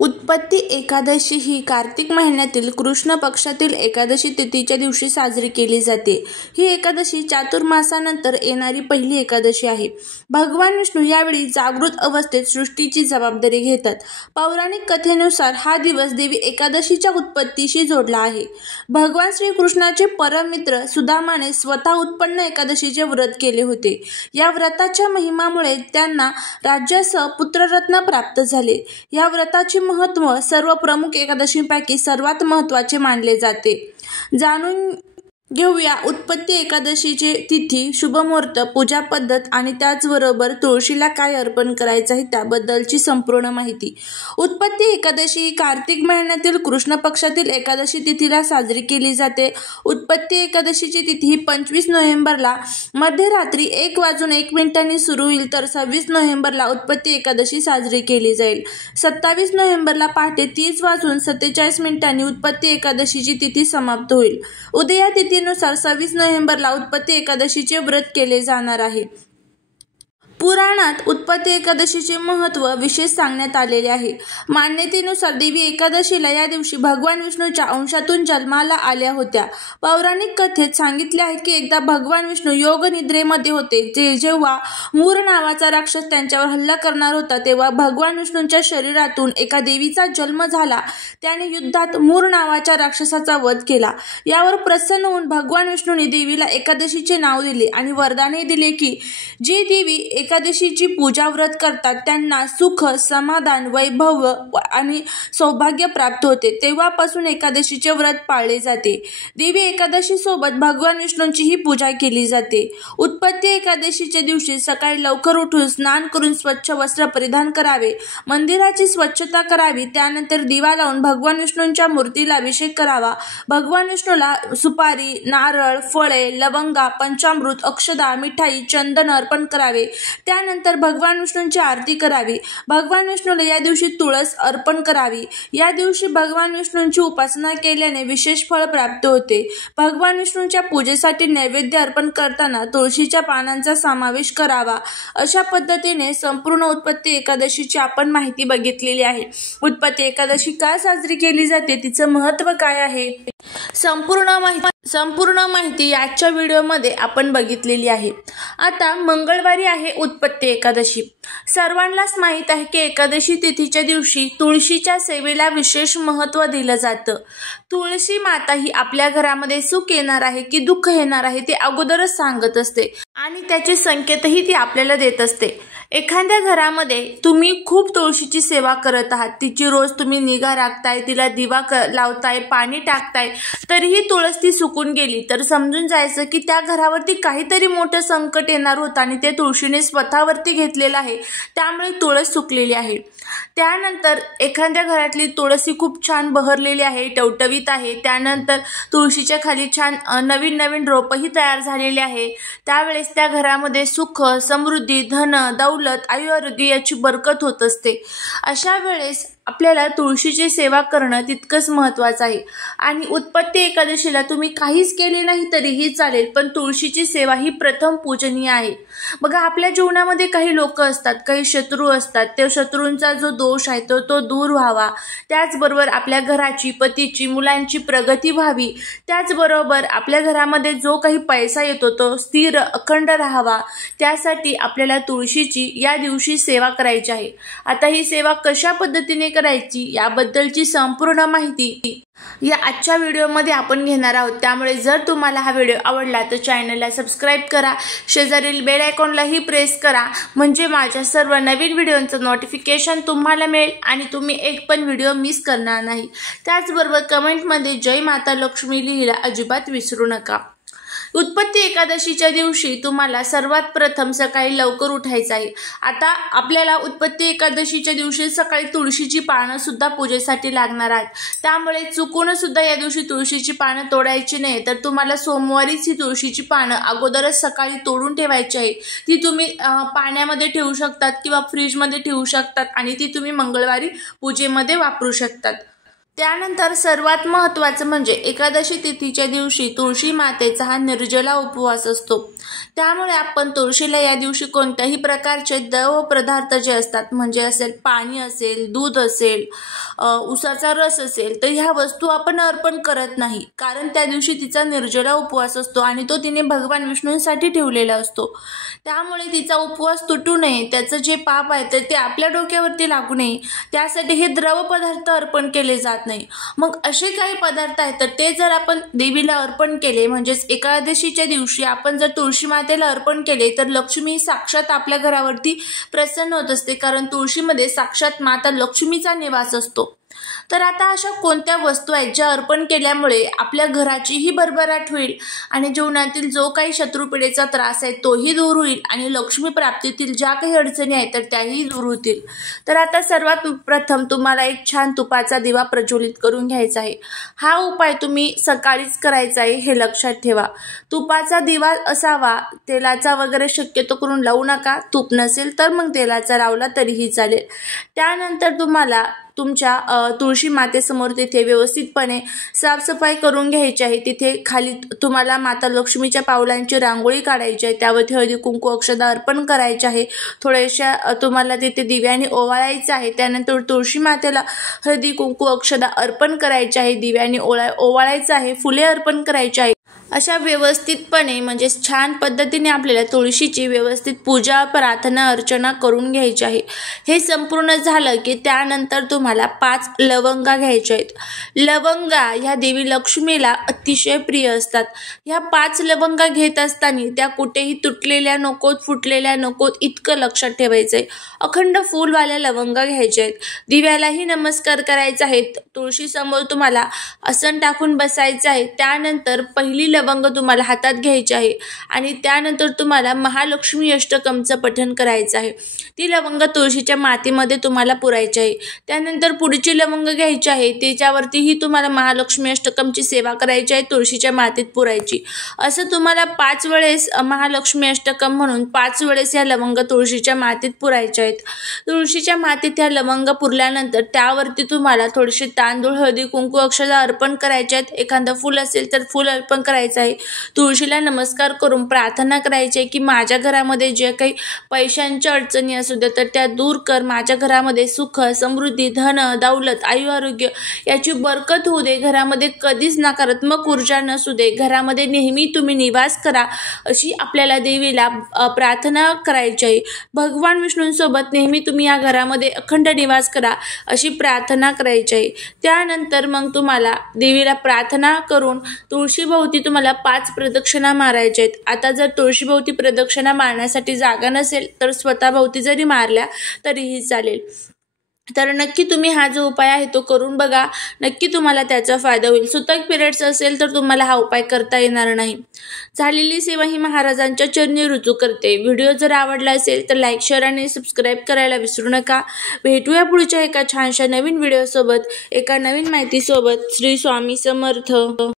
उत्पत्ती एकादशी ही कार्तिक महिन्यातील कृष्ण पक्षातील एकादशी तिथीच्या दिवशी साजरी केली जाते. ही एकादशी चातुर्मासानंतर येणारी पहिली एकादशी आहे. भगवान विष्णू यावेळी जागृत अवस्थेत सृष्टीची जबाबदारी घेतात. पौराणिक कथेनुसार हा दिवस देवी एकादशीच्या उत्पत्तीशी जोडला आहे. भगवान श्रीकृष्णाचे परममित्र सुदामाने स्वतः उत्पन्न एकादशीचे व्रत केले होते. या व्रताच्या महिमामुळे त्यांना राज्यासह पुत्ररत्न प्राप्त झाले. या व्रताचे महत्त्व सर्व प्रमुख एकादशींपैकी सर्वात महत्त्वाचे मानले जाते. जाणून घेऊया उत्पत्ती एकादशीची तिथी, शुभमुहूर्त, पूजा पद्धत आणि त्याचबरोबर तुळशीला काय अर्पण करायचं आहे त्याबद्दलची संपूर्ण माहिती. उत्पत्ती एकादशी ही कार्तिक महिन्यातील कृष्ण पक्षातील एकादशी तिथीला साजरी केली जाते. उत्पत्ती एकादशीची तिथी 25 नोव्हेंबरला मध्यरात्री 1:01 सुरू होईल, तर 26 नोव्हेंबरला उत्पत्ती एकादशी साजरी केली जाईल. 27 नोव्हेंबरला पहाटे 30:47 उत्पत्ती एकादशीची तिथी समाप्त होईल. उदया तिथी नुसार 26 नोव्हेंबरला उत्पत्ती एकादशीचे व्रत केले जाणार आहे. पुराणात उत्पत्ती एकादशीचे महत्त्व विशेष सांगण्यात आलेले आहे. मान्यतेनुसार देवी एकादशीला या दिवशी भगवान विष्णूच्या अंशातून जन्माला आल्या होत्या. पौराणिक कथेत सांगितले आहे की एकदा भगवान विष्णू योग निद्रेमध्ये होते. जेव्हा मूर नावाचा राक्षस त्यांच्यावर हल्ला करणार होता तेव्हा भगवान विष्णूंच्या शरीरातून एका देवीचा जन्म झाला. त्याने युद्धात मूर नावाच्या राक्षसाचा वध केला. यावर प्रसन्न होऊन भगवान विष्णूंनी देवीला एकादशीचे नाव दिले आणि वरदानही दिले की जी देवी एकादशीची पूजा व्रत करतात त्यांना सुख, समाधान, वैभव आणि सौभाग्य प्राप्त होते. तेव्हापासून एकादशीचे व्रत पाळले जाते. देवी एकादशी सोबत भगवान विष्णूंचीही पूजा केली जाते. उत्पत्ती एकादशीच्या दिवशी सकाळी लवकर उठून स्नान करून स्वच्छ वस्त्र परिधान करावे, मंदिराची स्वच्छता करावी, त्यानंतर दिवा लावून भगवान विष्णूंच्या मूर्तीला अभिषेक करावा. भगवान विष्णूला सुपारी, नारळ, फळे, लवंगा, पंचामृत, अक्षदा, मिठाई, चंदन अर्पण करावे. त्यानंतर भगवान विष्णूंची आरती करावी. भगवान विष्णूला या दिवशी तुळस अर्पण करावी. या दिवशी भगवान विष्णूंची उपासना केल्याने विशेष फळ प्राप्त होते. भगवान विष्णूंच्या पूजेसाठी नैवेद्य अर्पण करताना तुळशीच्या पानांचा समावेश करावा. अशा पद्धतीने संपूर्ण उत्पत्ती एकादशीची आपण माहिती बघितलेली आहे. उत्पत्ती एकादशी का साजरी केली जाते, तिचं महत्त्व काय आहे, संपूर्ण माहिती आजच्या व्हिडिओमध्ये आपण बघितलेली आहे. आता मंगळवारी आहे उत्पत्ती एकादशी. सर्वांनाच माहीत आहे की एकादशी तिथीच्या दिवशी तुळशीच्या सेवेला विशेष महत्त्व दिलं जातं. तुळशी माता ही आपल्या घरामध्ये सुख येणार आहे की दुःख येणार आहे ते अगोदरच सांगत असते आणि त्याचे संकेतही ती आपल्याला देत असते. एखाद्या घरामध्ये तुम्ही खूप तुळशीची सेवा करत आहात, तिची रोज तुम्ही निगा राखताय, तिला दिवा लावताय, पाणी टाकताय, तरीही तुळस ती सुकून गेली तर समजून जायचं की त्या घरावरती काहीतरी मोठं संकट येणार होतं आणि ते तुळशीने स्वतःवरती घेतलेलं आहे, त्यामुळे तुळस सुकलेली आहे. त्यानंतर एखाद्या घरातली तुळस ही खूप छान बहरलेली आहे, टवटवीत आहे, त्यानंतर तुळशीच्या खाली छान नवीन रोपही तयार झालेले आहे. त्यावेळेस त्या घरामध्ये सुख, समृद्धी, धन, दौलत, आयुर्वेद याची बरकत होत असते. अशा वेळेस आपल्याला तुळशीची सेवा करणं तितकंच महत्त्वाचं आहे. आणि उत्पत्ती एकादशीला तुम्ही काहीच केले नाही तरीही चालेल, पण तुळशीची सेवा ही प्रथम पूजनीय आहे. बघा, आपल्या जीवनामध्ये काही लोक असतात, काही शत्रू असतात. त्या शत्रूंचा जो दोष आहे तो दूर व्हावा, त्याचबरोबर आपल्या घराची, पतीची, मुलांची प्रगती व्हावी, त्याचबरोबर आपल्या घरामध्ये जो काही पैसा येतो तो स्थिर अखंड राहावा, त्यासाठी आपल्याला तुळशीची या दिवशी सेवा करायची आहे. आता ही सेवा कशा पद्धतीने करायची याबद्दलची संपूर्ण माहिती या आजच्या व्हिडिओमध्ये आपण घेणार आहोत. त्यामुळे जर तुम्हाला हा व्हिडिओ आवडला तर चॅनलला सबस्क्राईब करा, शेजारील बेल आयकॉनलाही प्रेस करा, म्हणजे माझ्या सर्व नवीन व्हिडिओंचं नोटिफिकेशन तुम्हाला मिळेल आणि तुम्ही एक पण व्हिडिओ मिस करणार नाही. त्याचबरोबर कमेंटमध्ये जय माता लक्ष्मी लिहायला अजिबात विसरू नका. उत्पत्ती एकादशीच्या दिवशी तुम्हाला सर्वात प्रथम सकाळी लवकर उठायचं आहे. आता आपल्याला उत्पत्ती एकादशीच्या दिवशी सकाळी तुळशीची पानं सुद्धा पूजेसाठी लागणार आहेत. त्यामुळे चुकून सुद्धा या दिवशी तुळशीची पानं तोडायची नाही, तर तुम्हाला सोमवारीच ही तुळशीची पानं अगोदरच सकाळी तोडून ठेवायची आहे. ती तुम्ही पाण्यामध्ये ठेवू शकतात किंवा फ्रीजमध्ये ठेवू शकतात आणि ती तुम्ही मंगळवारी पूजेमध्ये वापरू शकतात. त्यानंतर सर्वात महत्त्वाचं म्हणजे एकादशी तिथीच्या दिवशी तुळशी मातेचा हा निर्जला उपवास असतो. त्यामुळे आपण तुळशीला या दिवशी कोणत्याही प्रकारचे द्रव पदार्थ जे असतात, म्हणजे असेल पाणी असेल, दूध असेल, उसाचा रस असेल तर ह्या वस्तू आपण अर्पण करत नाही, कारण त्या दिवशी तिचा निर्जला उपवास असतो आणि तो तिने भगवान विष्णूंसाठी ठेवलेला असतो. त्यामुळे तिचा उपवास तुटू नये, त्याचं जे पाप आहे तर ते आपल्या डोक्यावरती लागू नये, त्यासाठी हे द्रव पदार्थ अर्पण केले जात नाही. मग असे काही पदार्थ आहेत तर ते जर आपण देवीला अर्पण केले, म्हणजेच एकादशीच्या दिवशी आपण जर तुळशी मातेला अर्पण केले तर लक्ष्मी साक्षात आपल्या घरावरती प्रसन्न होत असते, कारण तुळशीमध्ये साक्षात माता लक्ष्मीचा निवास असतो. तर आता अशा कोणत्या वस्तू आहेत ज्या अर्पण केल्यामुळे आपल्या घराचीही भरभराट होईल आणि जीवनातील जो काही शत्रुपीडेचा त्रास आहे तोही दूर होईल आणि लक्ष्मी प्राप्तीतील ज्या काही अडचणी आहेत तर त्याही दूर होतील. तर आता सर्वात प्रथम तुम्हाला एक छान तुपाचा दिवा प्रज्वलित करून घ्यायचा आहे. हा उपाय तुम्ही सकाळीच करायचा आहे, हे लक्षात ठेवा. तुपाचा दिवा असावा, तेलाचा वगैरे शक्यतो करून लावू नका. तूप नसेल तर मग तेलाचा लावला तरीही चालेल. त्यानंतर तुम्हाला तुमच्या तुळशी मातेसमोर तिथे व्यवस्थितपणे साफसफाई करून घ्यायची आहे. तिथे खाली तुम्हाला माता लक्ष्मीच्या पावलांची रांगोळी काढायची आहे, त्यावरती हळदी कुंकू अक्षदा अर्पण करायचे आहे. थोड्याशा तुम्हाला तिथे दिव्याने ओवाळायचं आहे. त्यानंतर तुळशी मातेला हळदी कुंकू अक्षदा अर्पण करायचे आहे, दिव्याने ओवाळायचं आहे, फुले अर्पण करायची आहे. अशा व्यवस्थितपणे म्हणजे छान पद्धतीने आपल्याला तुळशीची व्यवस्थित पूजा प्रार्थना अर्चना करून घ्यायची आहे. हे संपूर्ण झालं की त्यानंतर तुम्हाला 5 लवंगा घ्यायच्या आहेत. लवंगा ह्या देवी लक्ष्मीला अतिशय प्रिय असतात. ह्या 5 लवंगा घेत असताना त्या कुठेही तुटलेल्या नकोत, फुटलेल्या नकोत, इतकं लक्षात ठेवायचं आहे. अखंड फुलवाल्या लवंगा घ्यायच्या आहेत. दिव्यालाही नमस्कार करायचा आहे. तुळशीसमोर तुम्हाला आसन टाकून बसायचं आहे. त्यानंतर पहिली लवंग तुम्हाला हातात घ्यायची आहे आणि त्यानंतर तुम्हाला महालक्ष्मी अष्टकमचं पठण करायचं आहे. ती लवंग तुळशीच्या मातीमध्ये तुम्हाला पुरायची आहे. त्यानंतर पुढची लवंग घ्यायची आहे, त्याच्यावरतीही तुम्हाला महालक्ष्मी अष्टकमची सेवा करायची आहे, तुळशीच्या मातीत पुरायची. असं तुम्हाला 5 वेळेस महालक्ष्मी अष्टकम म्हणून 5 वेळेस या लवंग तुळशीच्या मातीत पुरायच्या आहेत. तुळशीच्या मातीत ह्या लवंग पुरल्यानंतर त्यावरती तुम्हाला थोडेसे तांदूळ, हळदी कुंकू अक्षदा अर्पण करायचे आहेत. एखादं फूल असेल तर फूल अर्पण करायचं आहे. तुळशीला नमस्कार करून प्रार्थना करायची आहे की माझ्या घरामध्ये जे काही पैशांच्या अडचणी असू द्या तर त्या दूर कर. माझ्या घरामध्ये सुख, समृद्धी, धन, दौलत, आयु आरोग्य याची बरकत होऊ दे. घरामध्ये कधीच नकारात्मक ऊर्जा नसू दे. घरामध्ये नेहमी तुम्ही निवास करा, अशी आपल्याला देवीला प्रार्थना करायची आहे. भगवान विष्णूंसोबत नेहमी तुम्ही या घरामध्ये अखंड निवास करा, अशी प्रार्थना करायची आहे. त्यानंतर मग तुम्हाला देवीला प्रार्थना करून तुळशीभोवती तुम्हाला 5 प्रदक्षिणा मारायच्या आहेत. आता जर तुळशीभोवती प्रदक्षिणा मारण्यासाठी जागा नसेल तर स्वतःभोवती जरी मारल्या तरीही चालेल. तर नक्की तुम्ही हा जो उपाय आहे तो करून बघा, नक्की तुम्हाला त्याचा फायदा होईल. सुतक पिरियड्स असेल तर तुम्हाला हा उपाय करता येणार नाही. झालेली सेवा ही महाराजांच्या चरणी रुजू करते. व्हिडिओ जर आवडला असेल तर लाईक, शेअर आणि सबस्क्राईब करायला विसरू नका. भेटूया पुढच्या एका छानशा नवीन व्हिडिओसोबत, एका नवीन माहितीसोबत. श्री स्वामी समर्थ.